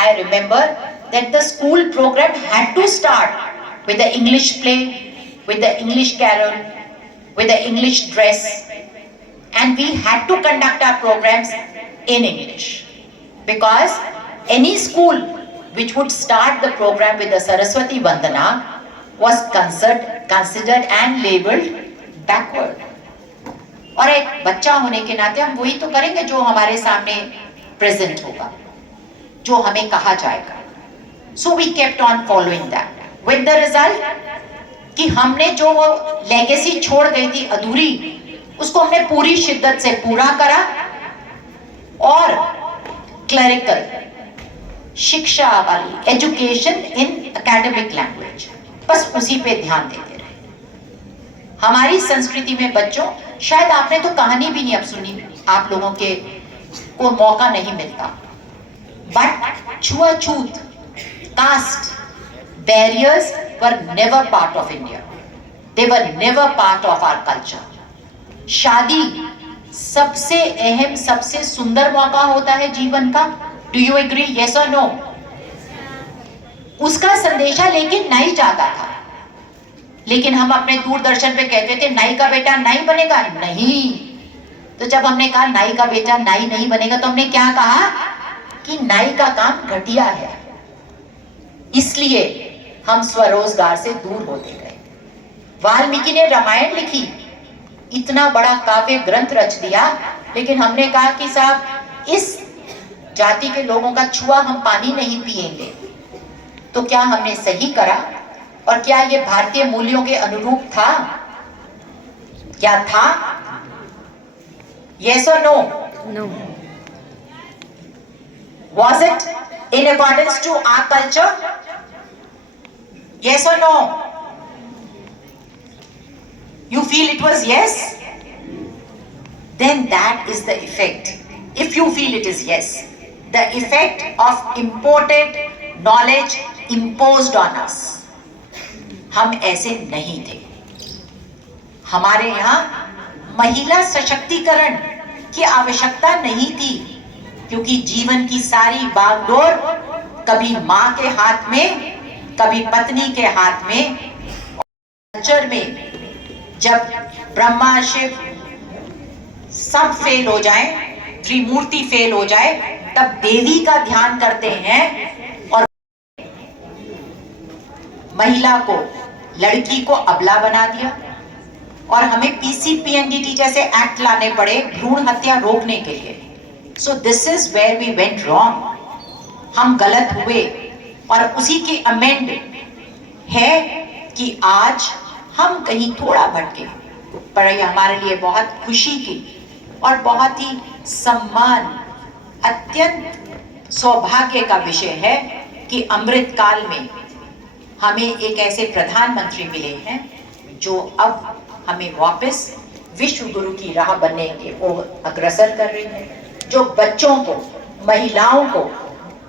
I remember that the school program had to start with the English play, with the English carol, with the English dress, and we had to conduct our programs in English. Because any school which would start the program with the Saraswati Vandana was considered and labeled backward. और एक बच्चा होने के नाते हम वही तो करेंगे जो हमारे सामने प्रेजेंट होगा, जो हमें कहा जाएगा. So we kept on following that. With the result कि हमने जो वो लेगेसी छोड़ गई थी अधूरी, उसको हमने पूरी शिद्दत से पूरा करा और क्लरिकल शिक्षा वाली एजुकेशन इन एकेडमिक लैंग्वेज, बस उसी पे ध्यान देते रहे. हमारी संस्कृति में बच्चों, शायद आपने तो कहानी भी नहीं अब सुनी, आप लोगों के को मौका नहीं मिलता, बट छुआछूत, caste barriers were never part of India. They were never part of our culture. शादी सबसे अहम, सबसे सुंदर मौका होता है जीवन का. Do you agree? Yes or no? उसका संदेशा लेकिन नहीं जाता था. लेकिन हम अपने दूरदर्शन पे कहते थे नाई का बेटा नाई बनेगा. नहीं. तो जब हमने कहा नाई का बेटा नाई नहीं बनेगा, तो हमने क्या कहा कि नाई का काम घटिया है. इसलिए हम स्वरोजगार से दूर होते गए. वाल्मीकि ने रामायण लिखी, इतना बड़ा काव्य ग्रंथ रच दिया, लेकिन हमने कहा कि साहब इस जाति के लोगों का छुआ हम पानी नहीं पिएंगे. तो क्या हमने सही करा? और क्या ये भारतीय मूल्यों के अनुरूप था? क्या था? Yes or no? No. Was it in accordance to our culture? Yes or no? You feel it was yes? Then that is the effect. If you feel it is yes, the effect of imported knowledge imposed on us. हम ऐसे नहीं थे. हमारे यहाँ महिला सशक्तिकरण की आवश्यकता नहीं थी, क्योंकि जीवन की सारी बागडोर कभी मां के हाथ में, कभी पत्नी के हाथ में. कल्चर में जब ब्रह्मा शिव सब फेल हो जाए, त्रिमूर्ति फेल हो जाए, तब देवी का ध्यान करते हैं और महिला को, लड़की को अबला बना दिया. और हमें पीसीपीएनडीटी जैसे एक्ट लाने पड़े भ्रूण हत्या रोकने के लिए. So this is where we went wrong. हम गलत हुए और उसी की अमेंड है कि आज हम कहीं थोड़ा भटके, पर यह हमारे लिए बहुत खुशी की और बहुत ही सम्मान, अत्यंत सौभाग्य का विषय है कि अमृत काल में हमें एक ऐसे प्रधानमंत्री मिले हैं जो अब हमें वापस विश्व गुरु की राह बनने की ओर अग्रसर कर रही है, जो बच्चों को, महिलाओं को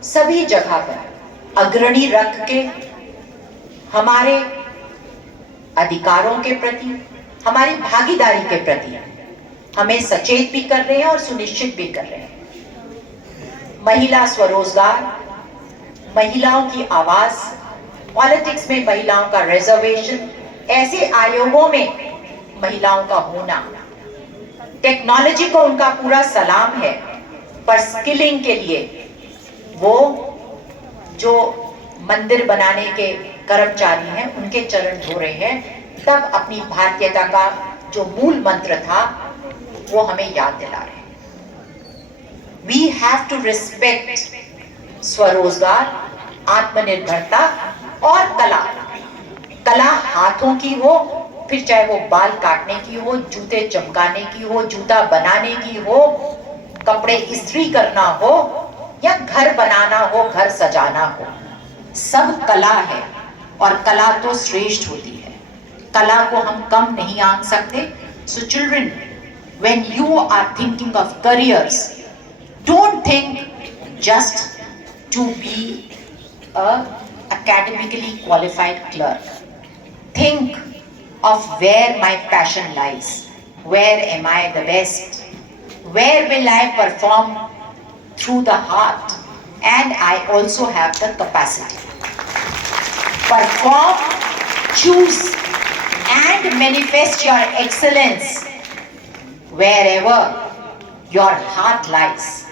सभी जगह पर अग्रणी रख के हमारे अधिकारों के प्रति, हमारी भागीदारी के प्रति हमें सचेत भी कर रहे हैं और सुनिश्चित भी कर रहे हैं. महिला स्वरोजगार, महिलाओं की आवाज, पॉलिटिक्स में महिलाओं का रिजर्वेशन, ऐसे आयोगों में महिलाओं का होना, टेक्नोलॉजी को उनका पूरा सलाम है, पर स्किलिंग के लिए वो जो मंदिर बनाने के कर्मचारी हैं उनके चरण धो रहे हैं, तब अपनी भारतीयता का जो मूल मंत्र था वो हमें याद दिला रहे हैं. वी हैव टू रिस्पेक्ट स्वरोजगार, आत्मनिर्भरता और कला. कला हाथों की हो, फिर चाहे वो बाल काटने की हो, जूते चमकाने की हो, जूता बनाने की हो, कपड़े इस्त्री करना हो, या घर बनाना हो, घर सजाना हो, सब कला है. और कला तो श्रेष्ठ होती है, कला को हम कम नहीं आंक सकते. So children, when you are thinking of careers, don't think just to be a academically qualified clerk. Think of where my passion lies. Where am I the best? Where will I perform through the heart? and I also have the capacity. Perform, choose and manifest your excellence wherever your heart lies,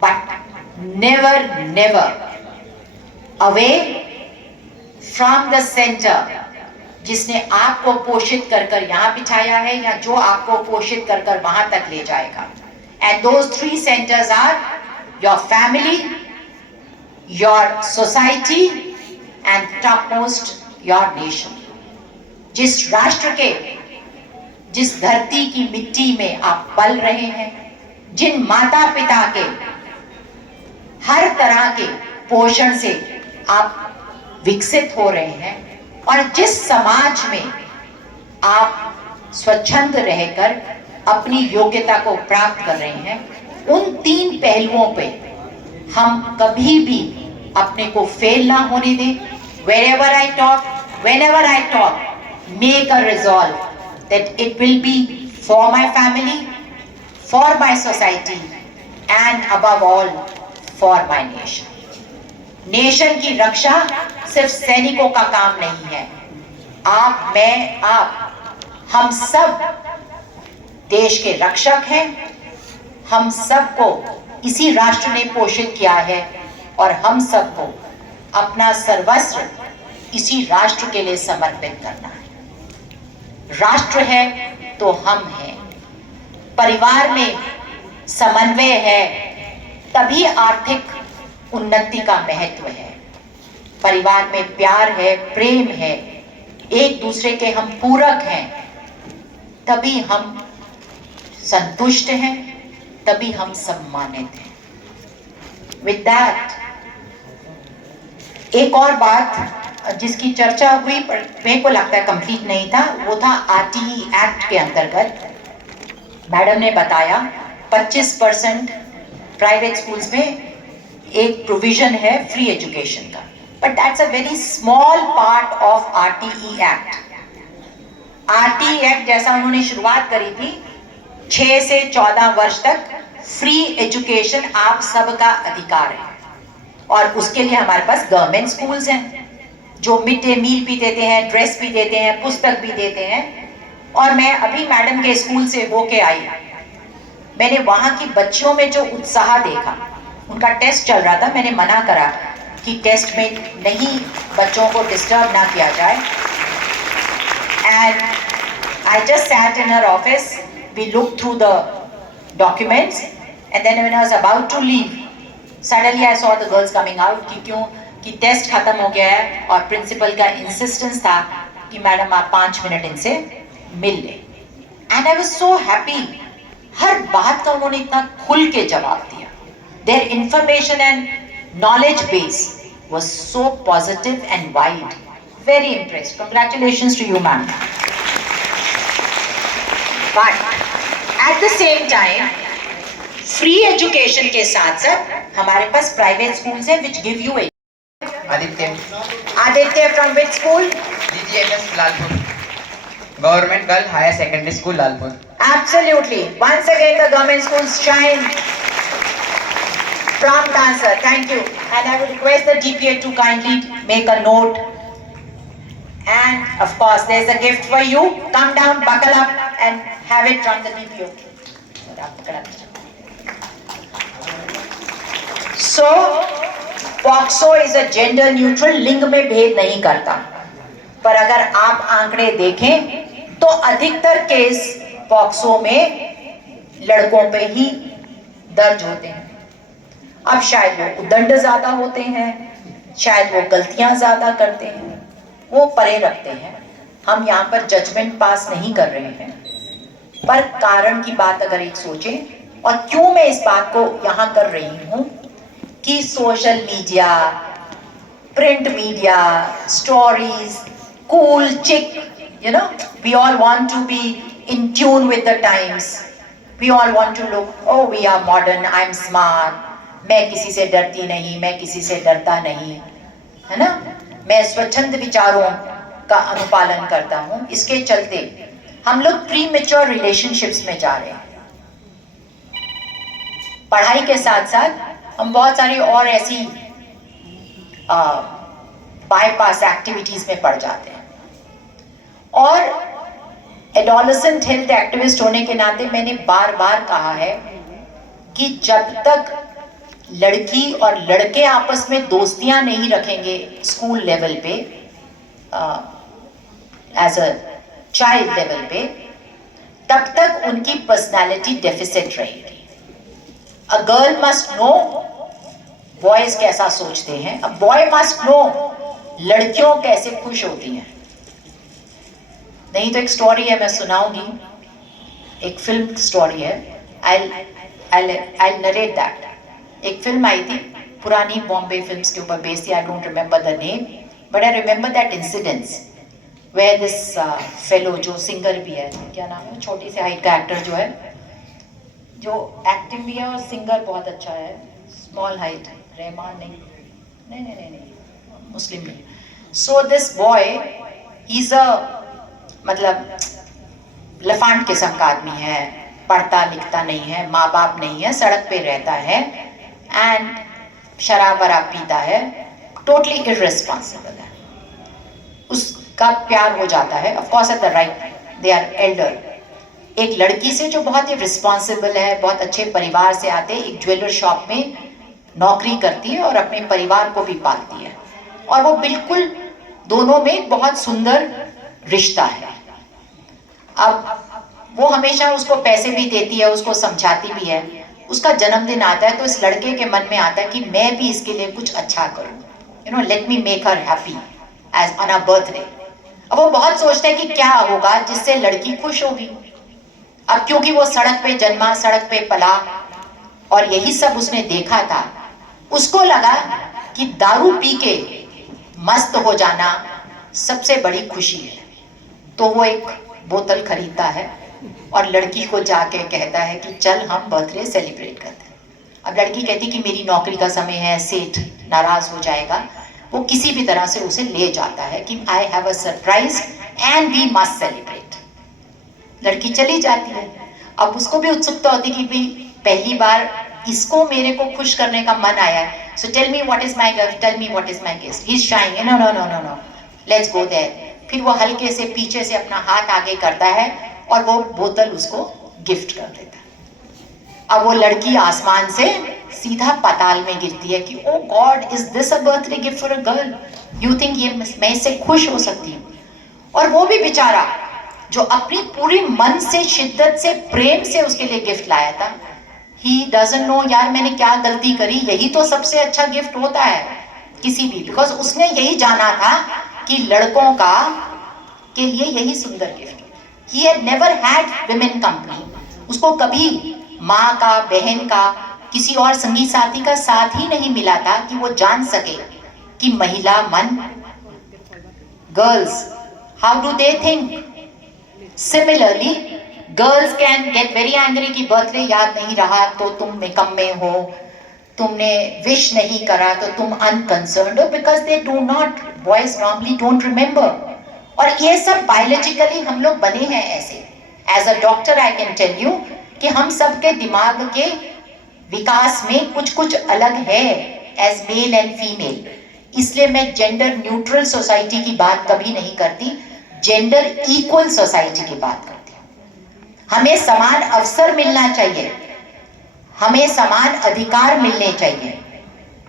but never, never away from the center, जिसने आपको पोषित कर कर यहाँ बिठाया है या जो आपको पोषित कर कर वहां तक ले जाएगा. And those three centers are your family, your society and topmost your nation. जिस राष्ट्र के, जिस धरती की मिट्टी में आप पल रहे हैं, जिन माता पिता के हर तरह के पोषण से आप विकसित हो रहे हैं, और जिस समाज में आप स्वच्छंद रहकर अपनी योग्यता को प्राप्त कर रहे हैं, उन तीन पहलुओं पे हम कभी भी अपने को फेल ना होने दें. Wherever I talk, whenever I talk, make a resolve that it will be for my family, for my society, and above all, for my nation. Nation की रक्षा सिर्फ सैनिकों का काम नहीं है. आप, मैं, हम सब देश के रक्षक हैं. हम सबको इसी राष्ट्र ने पोषित किया है और हम सबको अपना सर्वस्व इसी राष्ट्र के लिए समर्पित करना है. राष्ट्र है तो हम हैं. परिवार में समन्वय है तभी आर्थिक उन्नति का महत्व है. परिवार में प्यार है, प्रेम है, एक दूसरे के हम पूरक हैं, तभी हम संतुष्ट हैं, तभी हम सम्मानित हैं. With that, एक और बात जिसकी चर्चा हुई पर मेरे को लगता है कंप्लीट नहीं था, वो था RTE एक्ट के अंतर्गत मैडम ने बताया 25% प्राइवेट स्कूल्स में एक प्रोविजन है फ्री एजुकेशन का, but that's a very small part of RTE act. RTE act जैसा उन्होंने शुरुआत करी थी, 6 से 14 वर्ष तक फ्री एजुकेशन आप सबका अधिकार है, और उसके लिए हमारे पास गवर्नमेंट स्कूल्स हैं जो मिड डे मील भी देते हैं, ड्रेस भी देते हैं, पुस्तक भी देते हैं. और मैं अभी मैडम के स्कूल से होके आई, मैंने वहाँ की बच्चियों में जो उत्साह देखा, उनका टेस्ट चल रहा था, मैंने मना करा कि टेस्ट में नहीं, बच्चों को डिस्टर्ब ना किया जाए. And I just sat in her office, we look through the documents and then when I was about to leave, suddenly I saw the girls coming out कि क्यों कि टेस्ट खत्म हो गया है, और प्रिंसिपल का इंसिस्टेंस था कि मैडम आप 5 मिनट इनसे मिल लें. And I was so happy. हर बात का उन्होंने इतना खुल के जवाब दिया. Their information and knowledge base was so positive and wide. Very impressed. Congratulations to you, ma'am. But at the same time, free education के साथ साथ हमारे पास private schools हैं which give you a. Aditya from which school? DGMS Lalpur. Government Girl Higher Secondary School Lalpur. Absolutely. Once again, the government schools shine. Prompt answer. Thank you. And I would request the DPA to kindly make a note. And of course, there's a gift for you. Come down, buckle up, and have it from the DPO. So, POCSO is a gender neutral. लिंग में भेद नहीं करता. पर अगर आप आंकड़े देखें तो अधिकतर केस POCSO में लड़कों पे ही दर्ज होते हैं. अब शायद वो उद्दंड ज्यादा होते हैं, शायद वो गलतियां ज्यादा करते हैं, वो परे रखते हैं. हम यहाँ पर जजमेंट पास नहीं कर रहे हैं, पर कारण की बात अगर एक सोचें, और क्यों मैं इस बात को यहाँ कर रही हूँ कि social media, print media, stories, cool चिक, you know, we all want to be in tune with the times. We all want to look, oh we are modern, I'm smart. मैं किसी से डरती नहीं, मैं किसी से डरता नहीं, है ना. मैं स्वच्छंद विचारों का अनुपालन करता हूँ. इसके चलते हम लोग प्रीमेच्योर रिलेशनशिप्स में जा रहे हैं. पढ़ाई के साथ साथ हम बहुत सारी और ऐसी बाईपास एक्टिविटीज में पड़ जाते हैं। और एडोलेसेंट हेल्थ एक्टिविस्ट होने के नाते मैंने बार बार कहा है कि जब तक लड़की और लड़के आपस में दोस्तियां नहीं रखेंगे स्कूल लेवल पे, एज अ चाइल्ड लेवल पे, तब तक उनकी पर्सनालिटी डेफिसिट रहेगी। A girl must know boys कैसा सोचते हैं, अ बॉय मस्ट नो लड़कियों कैसे खुश होती हैं। नहीं तो एक स्टोरी है, मैं सुनाऊंगी, एक फिल्म स्टोरी है, I'll narrate that। एक फिल्म आई थी, पुरानी बॉम्बे फिल्म्स के ऊपर बेस्ड थी, I don't remember the name, but I remember that incidence where this fellow, जो सिंगर भी है, क्या नाम है, छोटी सी हाइट का एक्टर जो है, जो एक्टिंग भी है और सिंगर बहुत अच्छा है, स्मॉल हाइट, रहमान नहीं, मुस्लिम नहीं। So this boy is a, मतलब लफांड किस्म का आदमी है, पढ़ता लिखता नहीं है, माँ बाप नहीं है, सड़क पे रहता है एंड शराब वराब पीता है, टोटली इररिस्पॉन्सिबल है। उसका प्यार हो जाता है, of course at the right, they are elder, एक लड़की से जो बहुत ही रिस्पॉन्सिबल है, बहुत अच्छे परिवार से आते, एक ज्वेलर शॉप में नौकरी करती है और अपने परिवार को भी पालती है, और वो बिल्कुल दोनों में बहुत सुंदर रिश्ता है। अब वो हमेशा उसको पैसे भी देती है, उसको समझाती भी है। उसका जन्मदिन आता है तो इस लड़के के मन में आता है कि मैं भी इसके लिए कुछ अच्छा करूं, you know, let me make her happy as on a birthday. अब वो बहुत सोचता है कि क्या होगा जिससे लड़की खुश होगी। अब क्योंकि वो सड़क पे जन्मा, सड़क पे पला और यही सब उसने देखा था, उसको लगा कि दारू पी के मस्त हो जाना सबसे बड़ी खुशी है। तो वो एक बोतल खरीदता है और लड़की को जाके कहता है कि चल हम बर्थडे सेलिब्रेट करते हैं। अब लड़की कहती कि मेरी नौकरी का समय है, सेठ नाराज हो जाएगा। वो किसी भी तरह से उसे ले जाता है कि I have a surprise and we must celebrate. लड़की चली जाती है। अब उसको भी उत्सुकता होती कि भाई पहली बार इसको मेरे को खुश करने का मन आया है, so tell me what is my gift, tell me what is my gift. He is shying, no no no no no, let's go there. फिर वो हल्के से पीछे से अपना हाथ आगे करता है और वो बोतल उसको गिफ्ट कर देता है। अब वो लड़की आसमान से सीधा पाताल में गिरती है कि oh God, is this a birthday gift for a girl, you think ये मैं इससे खुश हो सकती हूँ। और वो भी बेचारा जो अपनी पूरी मन से, शिद्दत से, प्रेम से उसके लिए गिफ्ट लाया था, ही डजंट नो यार मैंने क्या गलती करी, यही तो सबसे अच्छा गिफ्ट होता है किसी भी, बिकॉज उसने यही जाना था कि लड़कों का के लिए यही सुंदर gift. He had never had women company। उसको कभी माँ का, बहन का, किसी और संगी साथी का साथ ही नहीं मिला था कि वो जान सके कि महिला मन, girls, how do they think. Similarly girls can get very angry कि बर्थडे याद नहीं रहा तो तुम निकम्मे हो, तुमने विश नहीं करा तो तुम अनकंसर्न्ड हो, because they do not, boys normally don't remember. और ये सब बायोलॉजिकली हम लोग बने हैं ऐसे। As a doctor I can tell you कि हम सबके दिमाग के विकास में कुछ कुछ अलग है एज मेल एंड फीमेल। इसलिए मैं जेंडर न्यूट्रल सोसाइटी की बात कभी नहीं करती, जेंडर इक्वल सोसाइटी की बात करती हूँ। हमें समान अवसर मिलना चाहिए, हमें समान अधिकार मिलने चाहिए।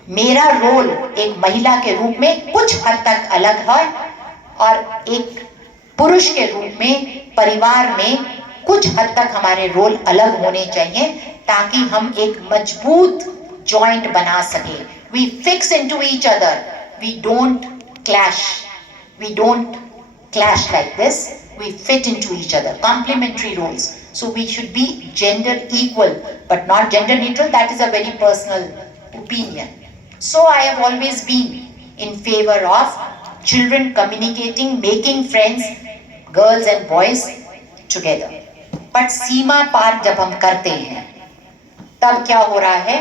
मेरा रोल एक महिला के रूप में कुछ हद तक अलग है और एक पुरुष के रूप में परिवार में कुछ हद तक हमारे रोल अलग होने चाहिए, ताकि हम एक मजबूत जॉइंट बना सके। We fix into each other, we don't clash like this, we fit into each other, complementary roles. So we should be gender equal but not gender neutral. That is a very personal opinion. So I have always been in favor of children communicating, making friends, girls and boys together. But सीमा पार जब हम करते हैं तब क्या हो रहा है,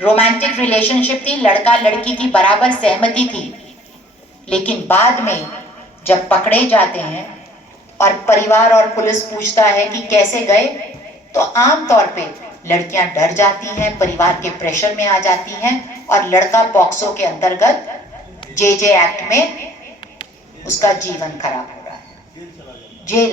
romantic relationship थी, लड़का लड़की की बराबर सहमति थी, लेकिन बाद में जब पकड़े जाते हैं और परिवार और पुलिस पूछता है कि कैसे गए, तो आमतौर पे लड़कियां डर जाती हैं, परिवार के प्रेशर में आ जाती हैं और लड़का पॉक्सो के अंतर्गत जेजे एक्ट में उसका जीवन खराब हो रहा है, jail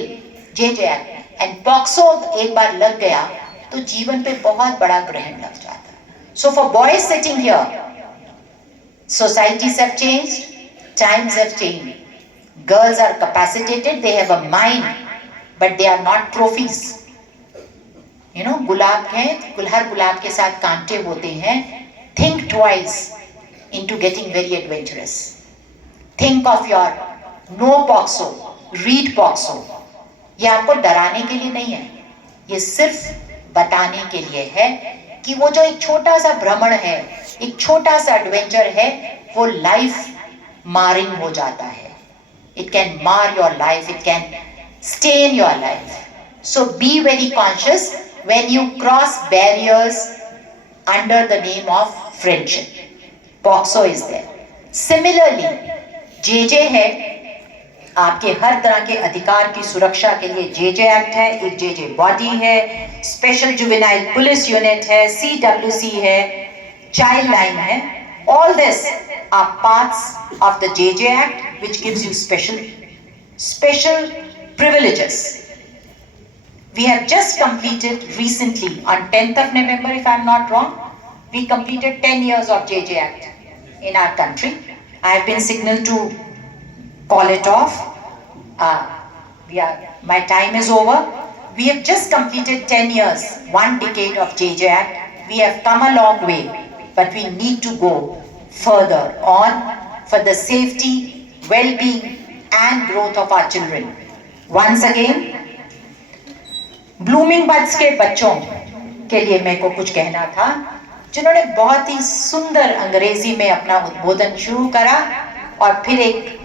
JJ act. And POCSO एक बार लग गया तो जीवन पे बहुत बड़ा ग्रहण लग जाता है। So for boys sitting here, societies have changed, times have changed. Girls are capacitated, they have a mind, but they are not trophies. You know, गुलाब है, हर गुलाब के साथ कांटे होते हैं. Think twice into getting very adventurous. Think of your no POCSO, read POCSO. ये आपको डराने के लिए नहीं है, ये सिर्फ बताने के लिए है कि वो जो एक छोटा सा भ्रमण है, एक छोटा सा एडवेंचर है, वो लाइफ मारिंग हो जाता है. It can mar your life, it can stain your life. So be very conscious when you cross barriers under the name of friendship. POCSO is there. Similarly, JJ है, आपके हर तरह के अधिकार की सुरक्षा के लिए JJ एक्ट है, एक JJ बॉडी है, स्पेशल जुवेनाइल पुलिस यूनिट है, CWC है, चाइल्ड लाइन है. All this are parts of the JJ Act, which gives you special privileges. We have just completed recently, on 10th of November, if I'm not wrong, we completed 10 years of JJ Act in our country. I have been signaled to call it off. My time is over. We have just completed 10 years, 1 decade of JJ Act. We have come a long way, but we need to go further on for the safety, well-being and growth of our children. Once again, blooming buds के बच्चों के लिए मेरे को कुछ कहना था, जिन्होंने बहुत ही सुंदर अंग्रेजी में अपना उद्बोधन शुरू करा और फिर एक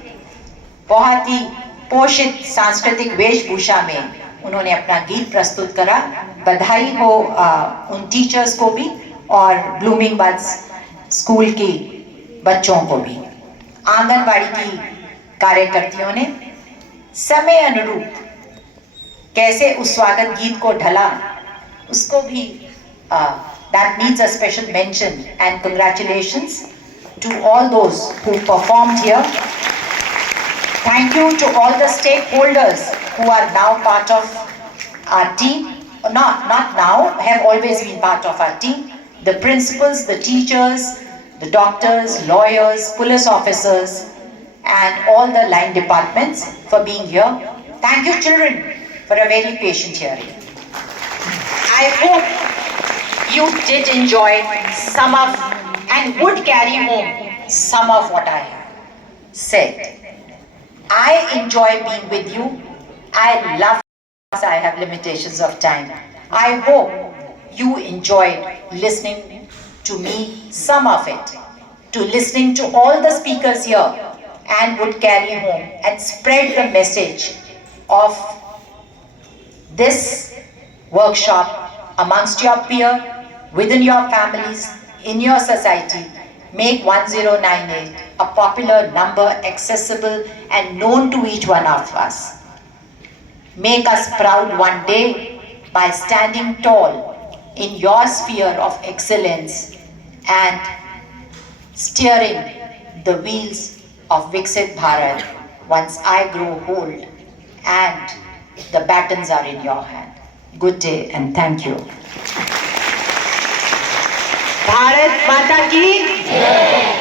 बहुत ही पोषित सांस्कृतिक वेशभूषा में उन्होंने अपना गीत प्रस्तुत करा. बधाई हो उन टीचर्स को भी और ब्लूमिंग बड्स स्कूल की बच्चों को भी. आंगनवाड़ी की कार्यकर्तियों ने समय अनुरूप कैसे उस स्वागत गीत को ढला, उसको भी that needs a special mention and congratulations to all those who performed here. Thank you to all the stakeholders who are now part of our team. Not now, have always been part of our team. The principals, the teachers, the doctors, lawyers, police officers, and all the line departments for being here. Thank you, children, for a very patient hearing. I hope you did enjoy some of and would carry home some of what I said. I enjoy being with you. I love, I have limitations of time. I hope you enjoyed listening to me, some of it, to listening to all the speakers here, and would carry home and spread the message of this workshop amongst your peer, within your families, in your society. Make 1098 a popular number, accessible and known to each one of us. Make us proud one day by standing tall in your sphere of excellence and steering the wheels of Viksit Bharat once I grow old and the batons are in your hand. Good day and thank you. Bharat Mata Ki Jai.